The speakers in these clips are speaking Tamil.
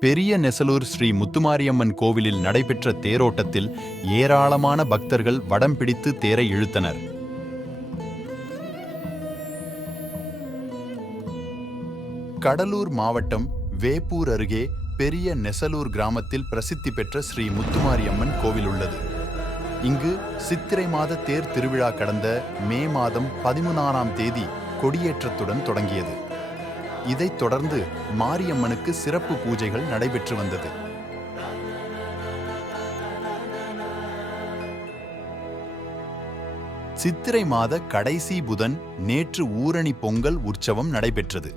பெரிய நெசலூர் ஸ்ரீ முத்துமாரியம்மன் கோவிலில் நடைபெற்ற தேரோட்டத்தில் ஏராளமான பக்தர்கள் வடம் பிடித்து தேரை இழுத்தனர். கடலூர் மாவட்டம் வேப்பூர் அருகே பெரிய நெசலூர் கிராமத்தில் பிரசித்தி பெற்ற ஸ்ரீ முத்துமாரியம்மன் கோவில் உள்ளது. இங்கு சித்திரை மாத தேர் திருவிழா கடந்த மே மாதம் பதிமூணாம் தேதி கொடியேற்றத்துடன் தொடங்கியது. இதைத் தொடர்ந்து மாரியம்மனுக்கு சிறப்பு பூஜைகள் நடைபெற்று வந்தது. சித்திரை மாத கடைசி புதன் நேற்று ஊரணி பொங்கல் உற்சவம் நடைபெற்றது.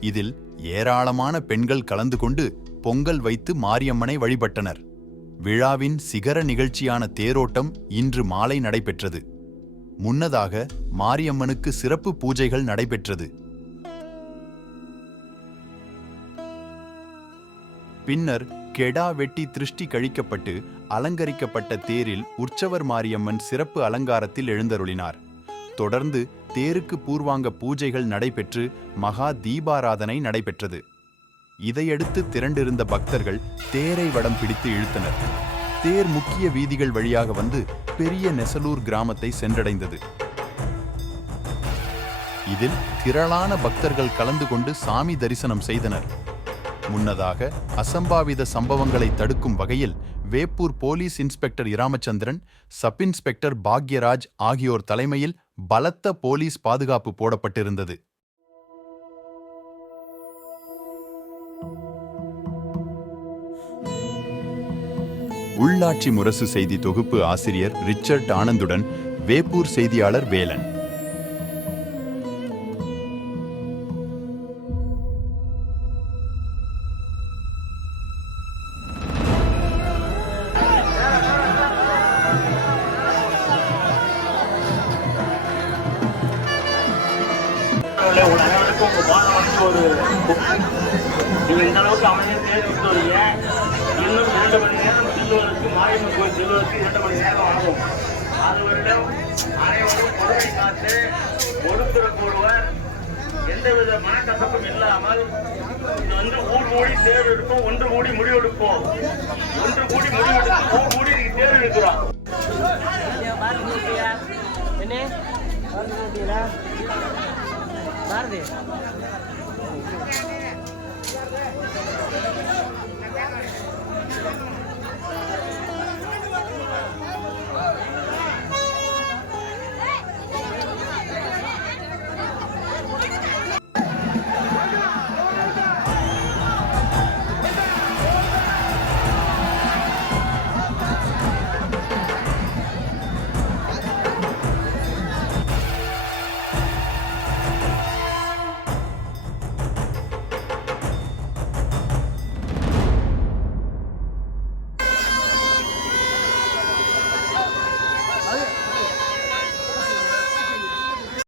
இதில் ஏராளமான பெண்கள் கலந்து கொண்டு பொங்கல் வைத்து மாரியம்மனை வழிபட்டனர். விழாவின் சிகர நிகழ்ச்சியான தேரோட்டம் இன்று மாலை நடைபெற்றது. முன்னதாக மாரியம்மனுக்கு சிறப்பு பூஜைகள் நடைபெற்றது. பின்னர் கெடா வெட்டி திருஷ்டி கழிக்கப்பட்டு அலங்கரிக்கப்பட்ட தேரில் உற்சவர் மாரியம்மன் சிறப்பு அலங்காரத்தில் எழுந்தருளினார். தொடர்ந்து தேருக்கு பூர்வாங்க பூஜைகள் நடைபெற்று மகா தீபாராதனை நடைபெற்றது. இதையடுத்து திரண்டிருந்த பக்தர்கள் தேரை வடம் பிடித்து இழுத்தனர். தேர் முக்கிய வீதிகள் வழியாக வந்து பெரிய நெசலூர் கிராமத்தை சென்றடைந்தது. இதில் திரளான பக்தர்கள் கலந்து கொண்டு சாமி தரிசனம் செய்தனர். முன்னதாக அசம்பாவித சம்பவங்களை தடுக்கும் வகையில் Veppur police inspector Ramachandran sub inspector Bhagyaraj ஆகியோர் தலைமையில் பலத்த போலீஸ் பாதுகாப்பு போடப்பட்டிருந்தது. உள்ளாட்சி முரசு செய்தி தொகுப்பு ஆசிரியர் ரிச்சர்ட் ஆனந்துடன் வேப்பூர் செய்தியாளர் வேலன். உள்ள உங்கள் அனைவருக்கும் உங்கள் வந்து ஒரு நீங்கள் இந்த அளவுக்கு அமைதியை தேர்ந்தெடுத்து வரீங்க இன்னும் இரண்டு மணி நேரம் செல்வதற்கு மாரியம்மன் கோயில் செல்வதற்கு இரண்டு மணி நேரம் ஆகும்? அதுவரையிலும் அனைவரும் பொருளை காத்து ஒருத்தருக்கு ஒருவர் எந்தவித மனக்கசப்பும் இல்லாமல் இது வந்து ஊர் மூடி தேர்வு எடுப்போம் ஒன்று கூடி முடிவெடுப்போம். ஒன்று கூடி முடிவெடுத்து ஊர் கூடி இன்னைக்கு தேர்வு எடுக்கிறோம் என்ன? Tarde.